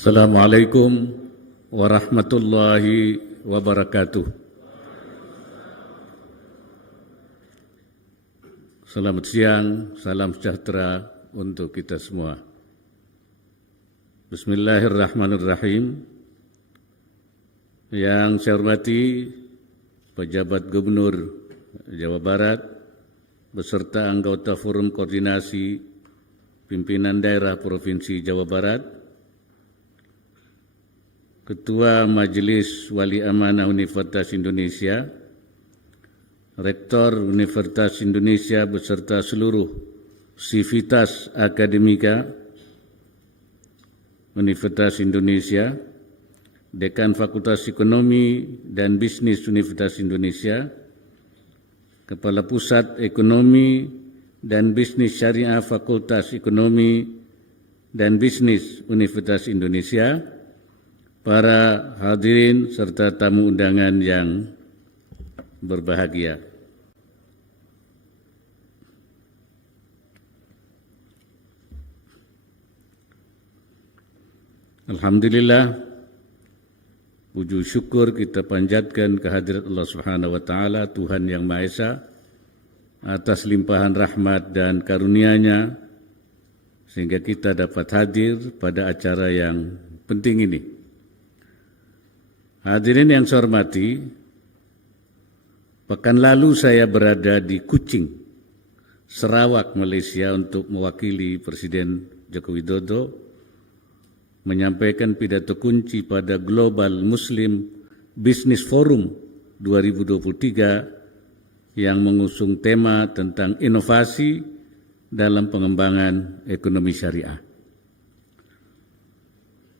Assalamualaikum warahmatullahi wabarakatuh. Selamat siang, salam sejahtera untuk kita semua. Bismillahirrahmanirrahim. Yang saya hormati Pejabat Gubernur Jawa Barat beserta anggota Forum Koordinasi Pimpinan Daerah Provinsi Jawa Barat, Ketua Majelis Wali Amanah Universitas Indonesia, Rektor Universitas Indonesia beserta seluruh sivitas akademika Universitas Indonesia, Dekan Fakultas Ekonomi dan Bisnis Universitas Indonesia, Kepala Pusat Ekonomi dan Bisnis Syariah Fakultas Ekonomi dan Bisnis Universitas Indonesia, para hadirin serta tamu undangan yang berbahagia. Alhamdulillah, puji syukur kita panjatkan kehadirat Allah Subhanahu wa taala, Tuhan yang Maha Esa, atas limpahan rahmat dan karunia-Nya sehingga kita dapat hadir pada acara yang penting ini. Hadirin yang saya hormati, pekan lalu saya berada di Kuching, Sarawak, Malaysia untuk mewakili Presiden Joko Widodo menyampaikan pidato kunci pada Global Muslim Business Forum 2023 yang mengusung tema tentang inovasi dalam pengembangan ekonomi syariah.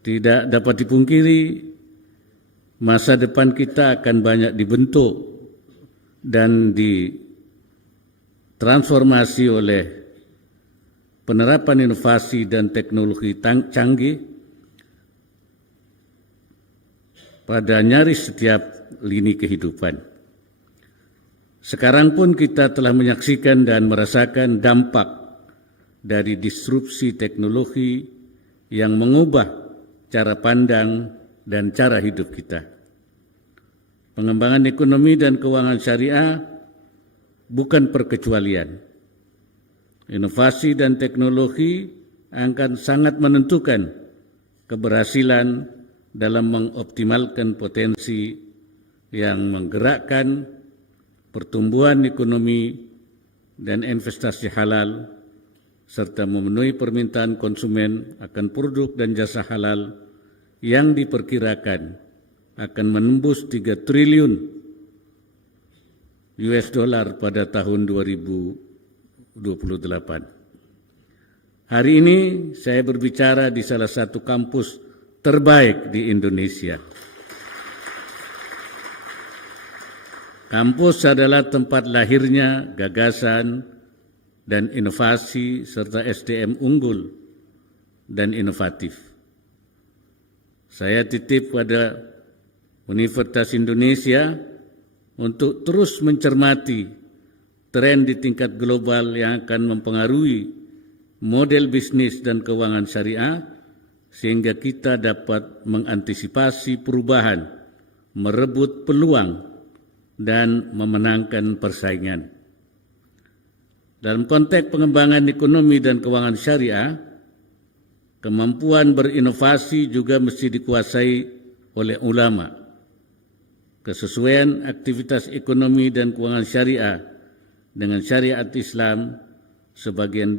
Tidak dapat dipungkiri, masa depan kita akan banyak dibentuk dan ditransformasi oleh penerapan inovasi dan teknologi canggih pada nyaris setiap lini kehidupan. Sekarang pun kita telah menyaksikan dan merasakan dampak dari disrupsi teknologi yang mengubah cara pandang dan cara hidup kita. Pengembangan ekonomi dan keuangan syariah bukan perkecualian. Inovasi dan teknologi akan sangat menentukan keberhasilan dalam mengoptimalkan potensi yang menggerakkan pertumbuhan ekonomi dan investasi halal serta memenuhi permintaan konsumen akan produk dan jasa halal yang diperkirakan akan menembus 3 triliun US dollar pada tahun 2028. Hari ini saya berbicara di salah satu kampus terbaik di Indonesia. Kampus adalah tempat lahirnya gagasan dan inovasi serta SDM unggul dan inovatif. Saya titip pada Universitas Indonesia untuk terus mencermati tren di tingkat global yang akan mempengaruhi model bisnis dan keuangan syariah sehingga kita dapat mengantisipasi perubahan, merebut peluang, dan memenangkan persaingan. Dalam konteks pengembangan ekonomi dan keuangan syariah, kemampuan berinovasi juga mesti dikuasai oleh ulama. Kesesuaian aktivitas ekonomi dan keuangan syariah dengan syariat Islam sebagian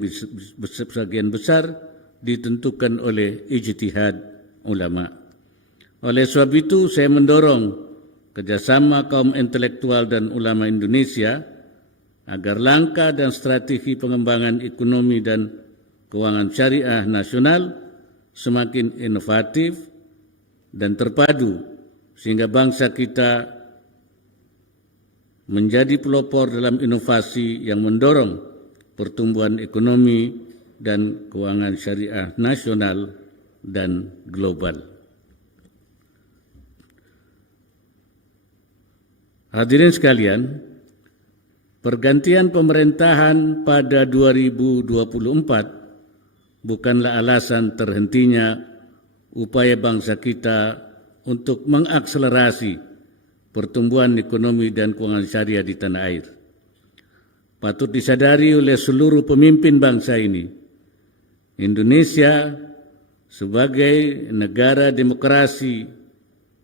besar ditentukan oleh ijtihad ulama. Oleh sebab itu, saya mendorong kerjasama kaum intelektual dan ulama Indonesia agar langkah dan strategi pengembangan ekonomi dan keuangan syariah nasional semakin inovatif dan terpadu sehingga bangsa kita menjadi pelopor dalam inovasi yang mendorong pertumbuhan ekonomi dan keuangan syariah nasional dan global. Hadirin sekalian, pergantian pemerintahan pada 2024 bukanlah alasan terhentinya upaya bangsa kita untuk mengakselerasi pertumbuhan ekonomi dan keuangan syariah di tanah air. Patut disadari oleh seluruh pemimpin bangsa ini, Indonesia sebagai negara demokrasi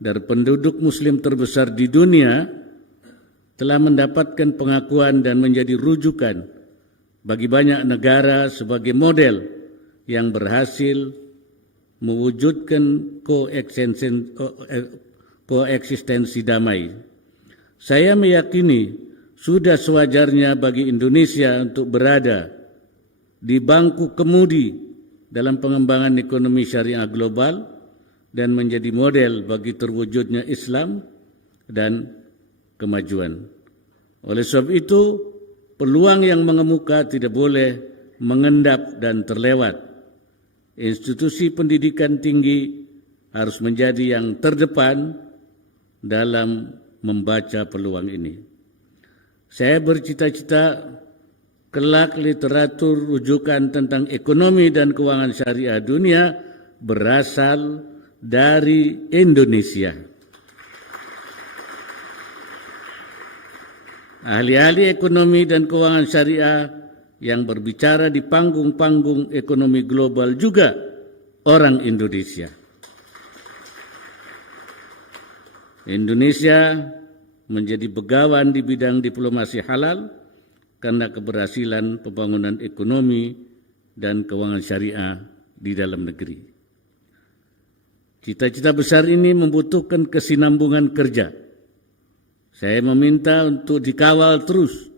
dan penduduk muslim terbesar di dunia telah mendapatkan pengakuan dan menjadi rujukan bagi banyak negara sebagai model yang berhasil mewujudkan koeksistensi damai. Saya meyakini sudah sewajarnya bagi Indonesia untuk berada di bangku kemudi dalam pengembangan ekonomi syariah global dan menjadi model bagi terwujudnya Islam dan kemajuan. Oleh sebab itu, peluang yang mengemuka tidak boleh mengendap dan terlewat. Institusi pendidikan tinggi harus menjadi yang terdepan dalam membaca peluang ini. Saya bercita-cita kelak literatur rujukan tentang ekonomi dan keuangan syariah dunia berasal dari Indonesia. Ahli-ahli ekonomi dan keuangan syariah yang berbicara di panggung-panggung ekonomi global juga orang Indonesia. Indonesia menjadi begawan di bidang diplomasi halal karena keberhasilan pembangunan ekonomi dan keuangan syariah di dalam negeri. Cita-cita besar ini membutuhkan kesinambungan kerja. Saya meminta untuk dikawal terus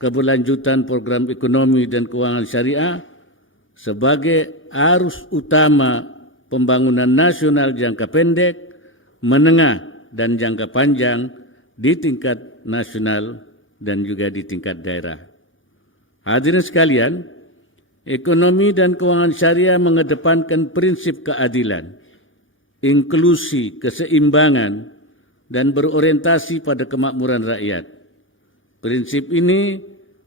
keberlanjutan program ekonomi dan keuangan syariah sebagai arus utama pembangunan nasional jangka pendek, menengah, dan jangka panjang di tingkat nasional dan juga di tingkat daerah. Hadirin sekalian, ekonomi dan keuangan syariah mengedepankan prinsip keadilan, inklusi, keseimbangan, dan berorientasi pada kemakmuran rakyat. Prinsip ini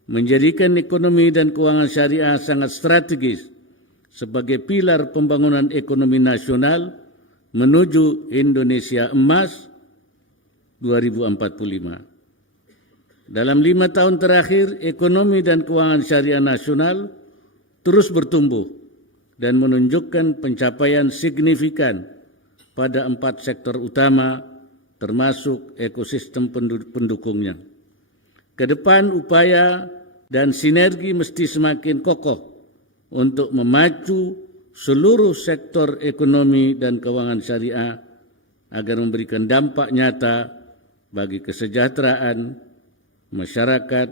menjadikan ekonomi dan keuangan syariah sangat strategis sebagai pilar pembangunan ekonomi nasional menuju Indonesia Emas 2045. Dalam 5 tahun terakhir, ekonomi dan keuangan syariah nasional terus bertumbuh dan menunjukkan pencapaian signifikan pada 4 sektor utama, termasuk ekosistem pendukungnya. Kedepan upaya dan sinergi mesti semakin kokoh untuk memacu seluruh sektor ekonomi dan keuangan syariah agar memberikan dampak nyata bagi kesejahteraan masyarakat,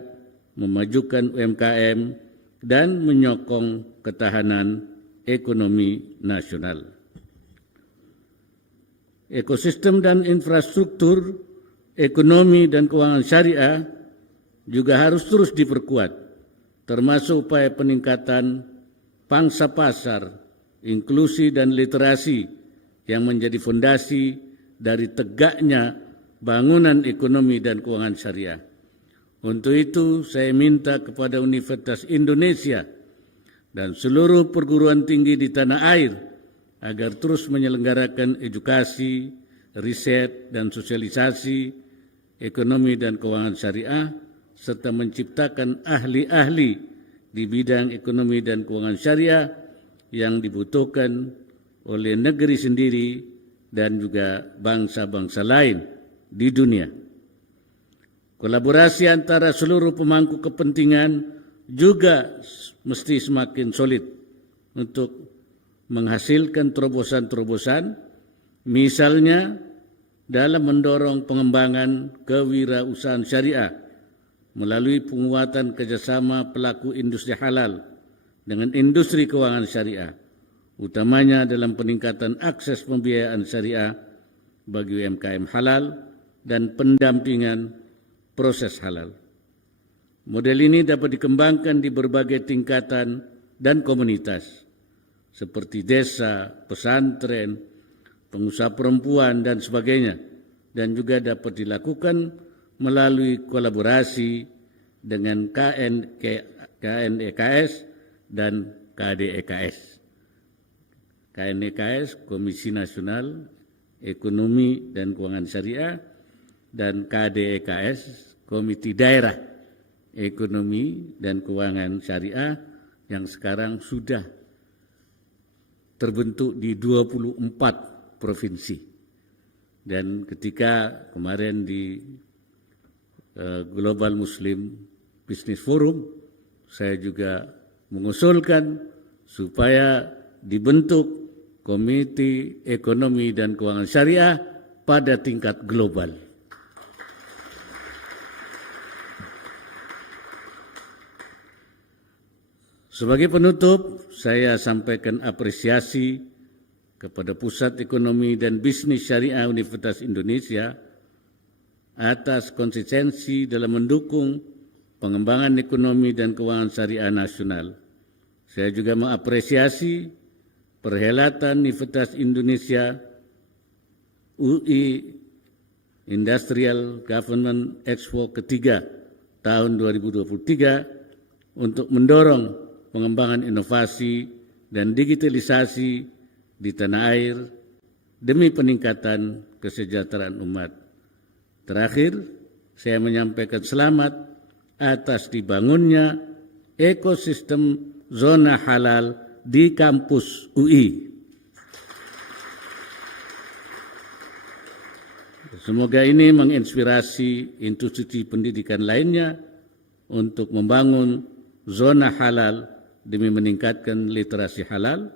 memajukan UMKM, dan menyokong ketahanan ekonomi nasional. Ekosistem dan infrastruktur ekonomi dan keuangan syariah juga harus terus diperkuat, termasuk upaya peningkatan pangsa pasar, inklusi dan literasi yang menjadi fondasi dari tegaknya bangunan ekonomi dan keuangan syariah. Untuk itu, saya minta kepada Universitas Indonesia dan seluruh perguruan tinggi di tanah air agar terus menyelenggarakan edukasi, riset, dan sosialisasi ekonomi dan keuangan syariah, serta menciptakan ahli-ahli di bidang ekonomi dan keuangan syariah yang dibutuhkan oleh negeri sendiri dan juga bangsa-bangsa lain di dunia. Kolaborasi antara seluruh pemangku kepentingan juga mesti semakin solid untuk menghasilkan terobosan-terobosan, misalnya dalam mendorong pengembangan kewirausahaan syariah melalui penguatan kerjasama pelaku industri halal dengan industri keuangan syariah, utamanya dalam peningkatan akses pembiayaan syariah bagi UMKM halal dan pendampingan proses halal. Model ini dapat dikembangkan di berbagai tingkatan dan komunitas, seperti desa, pesantren, pengusaha perempuan, dan sebagainya, dan juga dapat dilakukan melalui kolaborasi dengan KNEKS dan KDEKS. KNEKS, Komisi Nasional Ekonomi dan Keuangan Syariah, dan KDEKS, Komite Daerah Ekonomi dan Keuangan Syariah, yang sekarang sudah terbentuk di 24 provinsi. Dan ketika kemarin di Global Muslim Business Forum, saya juga mengusulkan supaya dibentuk Komite Ekonomi dan Keuangan Syariah pada tingkat global. Sebagai penutup, saya sampaikan apresiasi kepada Pusat Ekonomi dan Bisnis Syariah Universitas Indonesia atas konsistensi dalam mendukung pengembangan ekonomi dan keuangan syariah nasional. Saya juga mengapresiasi perhelatan Universitas Indonesia UI Industrial Government Expo ketiga tahun 2023 untuk mendorong pengembangan inovasi dan digitalisasi di tanah air demi peningkatan kesejahteraan umat. Terakhir, saya menyampaikan selamat atas dibangunnya ekosistem zona halal di kampus UI. Semoga ini menginspirasi institusi pendidikan lainnya untuk membangun zona halal demi meningkatkan literasi halal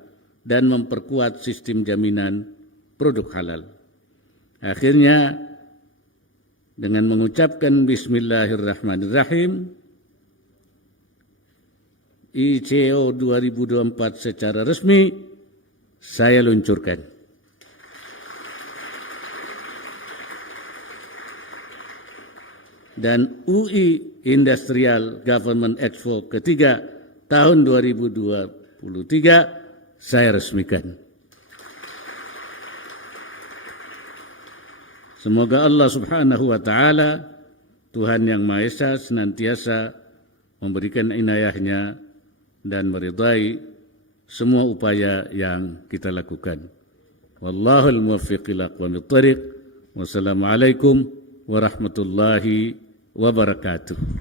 dan memperkuat sistem jaminan produk halal. Akhirnya, dengan mengucapkan Bismillahirrahmanirrahim, ICO 2024 secara resmi saya luncurkan. Dan UI Industrial Government Expo ketiga tahun 2023 saya resmikan. Semoga Allah Subhanahu wa Ta'ala, Tuhan yang Maha Esa, senantiasa memberikan inayahnya dan meridai semua upaya yang kita lakukan. Wallahul muwaffiq ila aqwamit thariq. Wassalamualaikum warahmatullahi wabarakatuh.